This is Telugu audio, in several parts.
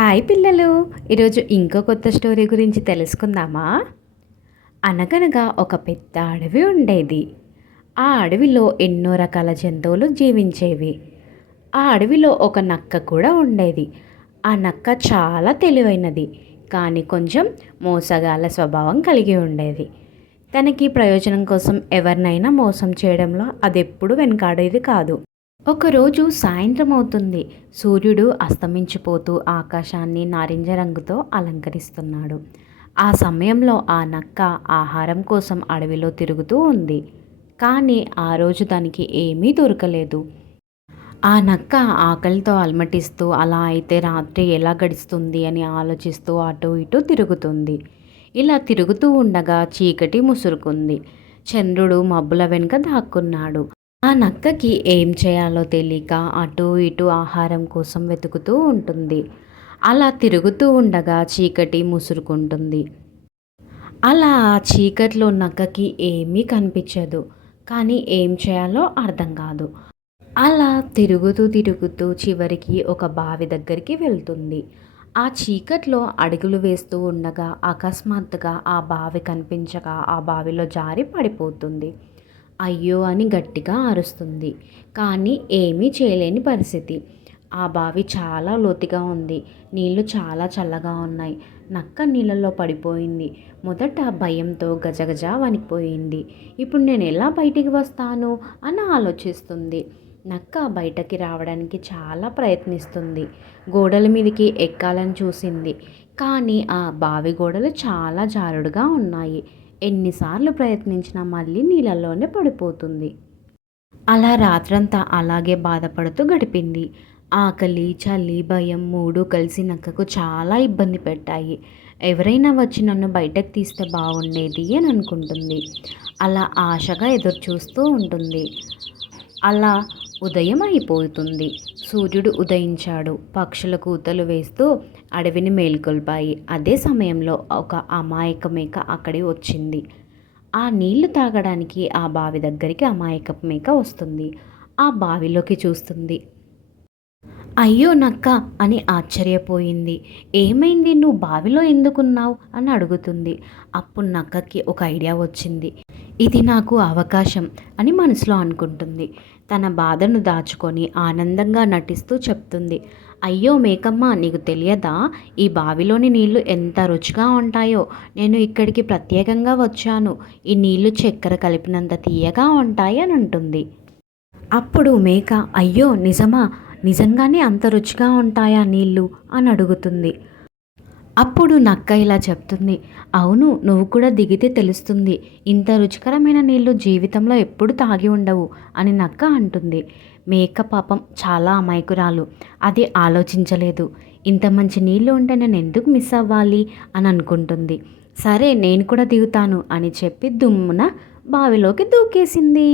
హాయ్ పిల్లలు, ఈరోజు ఇంకో కొత్త స్టోరీ గురించి తెలుసుకుందామా? అనగనగా ఒక పెద్ద అడవి ఉండేది. ఆ అడవిలో ఎన్నో రకాల జంతువులు జీవించేవి. ఆ అడవిలో ఒక నక్క కూడా ఉండేది. ఆ నక్క చాలా తెలివైనది, కానీ కొంచెం మోసగాల స్వభావం కలిగి ఉండేది. తనకి ప్రయోజనం కోసం ఎవరినైనా మోసం చేయడంలో అదెప్పుడు వెనకాడేది కాదు. ఒకరోజు సాయంత్రం అవుతుంది. సూర్యుడు అస్తమించిపోతూ ఆకాశాన్ని నారింజ రంగుతో అలంకరిస్తున్నాడు. ఆ సమయంలో ఆ నక్క ఆహారం కోసం అడవిలో తిరుగుతూ ఉంది. కానీ ఆ రోజు దానికి ఏమీ దొరకలేదు. ఆ నక్క ఆకలితో అలమటిస్తూ అలా అయితే రాత్రి ఎలా గడుస్తుంది అని ఆలోచిస్తూ అటు ఇటు తిరుగుతుంది. ఇలా తిరుగుతూ ఉండగా చీకటి ముసురుకుంది. చంద్రుడు మబ్బుల వెనుక దాక్కున్నాడు. ఆ నక్కకి ఏం చేయాలో తెలియక అటూ ఇటూ ఆహారం కోసం వెతుకుతూ ఉంటుంది. అలా తిరుగుతూ ఉండగా చీకటి ముసురుకుంటుంది. అలా ఆ చీకట్లో నక్కకి ఏమీ కనిపించదు. కానీ ఏం చేయాలో అర్థం కాదు. అలా తిరుగుతూ తిరుగుతూ చివరికి ఒక బావి దగ్గరికి వెళ్తుంది. ఆ చీకట్లో అడుగులు వేస్తూ ఉండగా అకస్మాత్తుగా ఆ బావి కనిపించక ఆ బావిలో జారి పడిపోతుంది. అయ్యో అని గట్టిగా అరుస్తుంది. కానీ ఏమీ చేయలేని పరిస్థితి. ఆ బావి చాలా లోతుగా ఉంది. నీళ్లు చాలా చల్లగా ఉన్నాయి. నక్క నీళ్ళలో పడిపోయింది. మొదట భయంతో గజగజ వణికిపోయింది. ఇప్పుడు నేను ఎలా బయటికి వస్తాను అని ఆలోచిస్తుంది. నక్క బయటకి రావడానికి చాలా ప్రయత్నిస్తుంది. గోడల మీదకి ఎక్కాలని చూసింది. కానీ ఆ బావి గోడలు చాలా జారుడుగా ఉన్నాయి. ఎన్నిసార్లు ప్రయత్నించినా మళ్ళీ నీళ్ళల్లోనే పడిపోతుంది. అలా రాత్రంతా అలాగే బాధపడుతూ గడిపింది. ఆకలి, చలి, భయం మూడు కలిసి నక్కకు చాలా ఇబ్బంది పెట్టాయి. ఎవరైనా వచ్చి నన్ను బయటకు తీస్తే బాగుండేది అని అనుకుంటుంది. అలా ఆశగా ఎదురు చూస్తూ ఉంటుంది. అలా ఉదయం అయిపోతుంది. సూర్యుడు ఉదయించాడు. పక్షుల కూతలు వేస్తూ అడవిని మేల్కొల్పాయి. అదే సమయంలో ఒక అమాయక మేక అక్కడి వచ్చింది. ఆ నీళ్లు తాగడానికి ఆ బావి దగ్గరికి అమాయక మేక వస్తుంది. ఆ బావిలోకి చూస్తుంది. అయ్యో నక్క అని ఆశ్చర్యపోయింది. ఏమైంది, నువ్వు బావిలో ఎందుకున్నావు అని అడుగుతుంది. అప్పుడు నక్కకి ఒక ఐడియా వచ్చింది. ఇది నాకు అవకాశం అని మనసులో అనుకుంటుంది. తన బాధను దాచుకొని ఆనందంగా నటిస్తూ చెప్తుంది. అయ్యో మేకమ్మ, నీకు తెలియదా ఈ బావిలోని నీళ్లు ఎంత రుచిగా ఉంటాయో? నేను ఇక్కడికి ప్రత్యేకంగా వచ్చాను. ఈ నీళ్లు చక్కెర కలిపినంత తీయగా ఉంటాయి అని అంటుంది. అప్పుడు మేక అయ్యో నిజమా, నిజంగానే అంత రుచిగా ఉంటాయా నీళ్ళు అని అడుగుతుంది. అప్పుడు నక్క ఇలా చెప్తుంది. అవును, నువ్వు కూడా దిగితే తెలుస్తుంది. ఇంత రుచికరమైన నీళ్లు జీవితంలో ఎప్పుడు తాగి ఉండవు అని నక్క అంటుంది. మేక పాపం చాలా అమాయకురాలు. అది ఆలోచించలేదు. ఇంత మంచి నీళ్లు ఉంటే నేను ఎందుకు మిస్ అవ్వాలి అని అనుకుంటుంది. సరే నేను కూడా దిగుతాను అని చెప్పి దుమ్మున బావిలోకి దూకేసింది.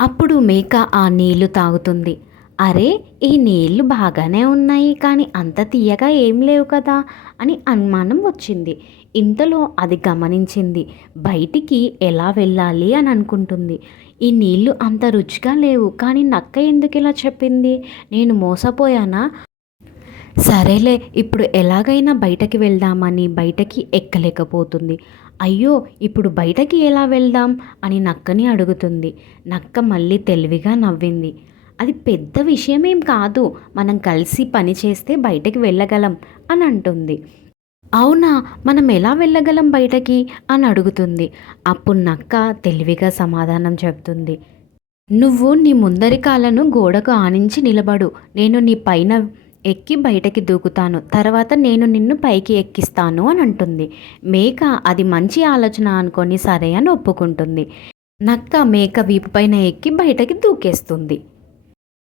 అప్పుడు మేక ఆ నీళ్లు తాగుతుంది. అరే, ఈ నీళ్లు బాగానే ఉన్నాయి, కానీ అంత తీయగా ఏం లేవు కదా అని అనుమానం వచ్చింది. ఇంతలో అది గమనించింది. బయటికి ఎలా వెళ్ళాలి అని అనుకుంటుంది. ఈ నీళ్లు అంత రుచిగా లేవు, కానీ నక్క ఎందుకు ఇలా చెప్పింది? నేను మోసపోయానా? సరేలే, ఇప్పుడు ఎలాగైనా బయటకి వెళ్దామని బయటకి ఎక్కలేకపోతుంది. అయ్యో, ఇప్పుడు బయటకి ఎలా వెళ్దాం అని నక్కని అడుగుతుంది. నక్క మళ్ళీ తెలివిగా నవ్వింది. అది పెద్ద విషయమేం కాదు, మనం కలిసి పని చేస్తే బయటకి వెళ్ళగలం అని అంటుంది. అవునా, మనం ఎలా వెళ్ళగలం బయటకి అని అడుగుతుంది. అప్పుడు నక్క తెలివిగా సమాధానం చెప్తుంది. నువ్వు నీ ముందరి కాళ్ళను గోడకు ఆనించి నిలబడు. నేను నీ పైన ఎక్కి బయటకి దూకుతాను. తర్వాత నేను నిన్ను పైకి ఎక్కిస్తాను అని అంటుంది. మేక అది మంచి ఆలోచన అనుకొని సరే అని ఒప్పుకుంటుంది. నక్క మేక వీపు పైన ఎక్కి బయటకి దూకేస్తుంది.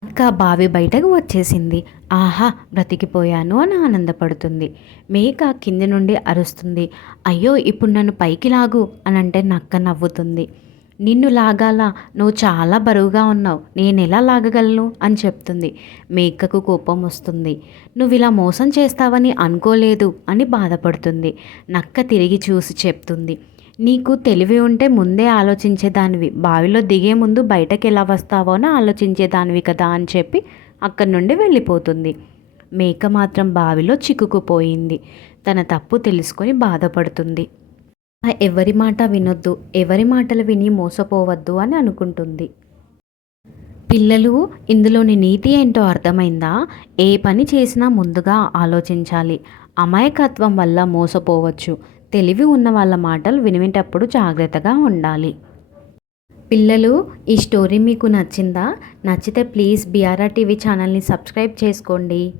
నక్క బావి బయటకు వచ్చేసింది. ఆహా, బ్రతికిపోయాను అని ఆనందపడుతుంది. మేక కింది నుండి అరుస్తుంది. అయ్యో, ఇప్పుడు నన్ను పైకి లాగు అని అంటే నక్క నవ్వుతుంది. నిన్ను లాగాలా? నువ్వు చాలా బరువుగా ఉన్నావు, నేను ఎలా లాగగలను అని చెప్తుంది. మేకకు కోపం వస్తుంది. నువ్వు ఇలా మోసం చేస్తావని అనుకోలేదు అని బాధపడుతుంది. నక్క తిరిగి చూసి చెప్తుంది. నీకు తెలివి ఉంటే ముందే ఆలోచించేదానివి. బావిలో దిగే ముందు బయటకు ఎలా వస్తావో అని ఆలోచించేదానివి కదా అని చెప్పి అక్కడి నుండి వెళ్ళిపోతుంది. మేక మాత్రం బావిలో చిక్కుకుపోయింది. తన తప్పు తెలుసుకొని బాధపడుతుంది. ఎవరి మాట వినొద్దు, ఎవరి మాటలు విని మోసపోవద్దు అని అనుకుంటుంది. పిల్లలు, ఇందులోని నీతి ఏంటో అర్థమైందా? ఏ పని చేసినా ముందుగా ఆలోచించాలి. అమాయకత్వం వల్ల మోసపోవచ్చు. తెలివి ఉన్న వాళ్ళ మాటలు వినేటప్పుడు జాగ్రత్తగా ఉండాలి. పిల్లలు, ఈ స్టోరీ మీకు నచ్చిందా? నచ్చితే ప్లీజ్ BRR టీవీ ఛానల్ని సబ్స్క్రైబ్ చేసుకోండి.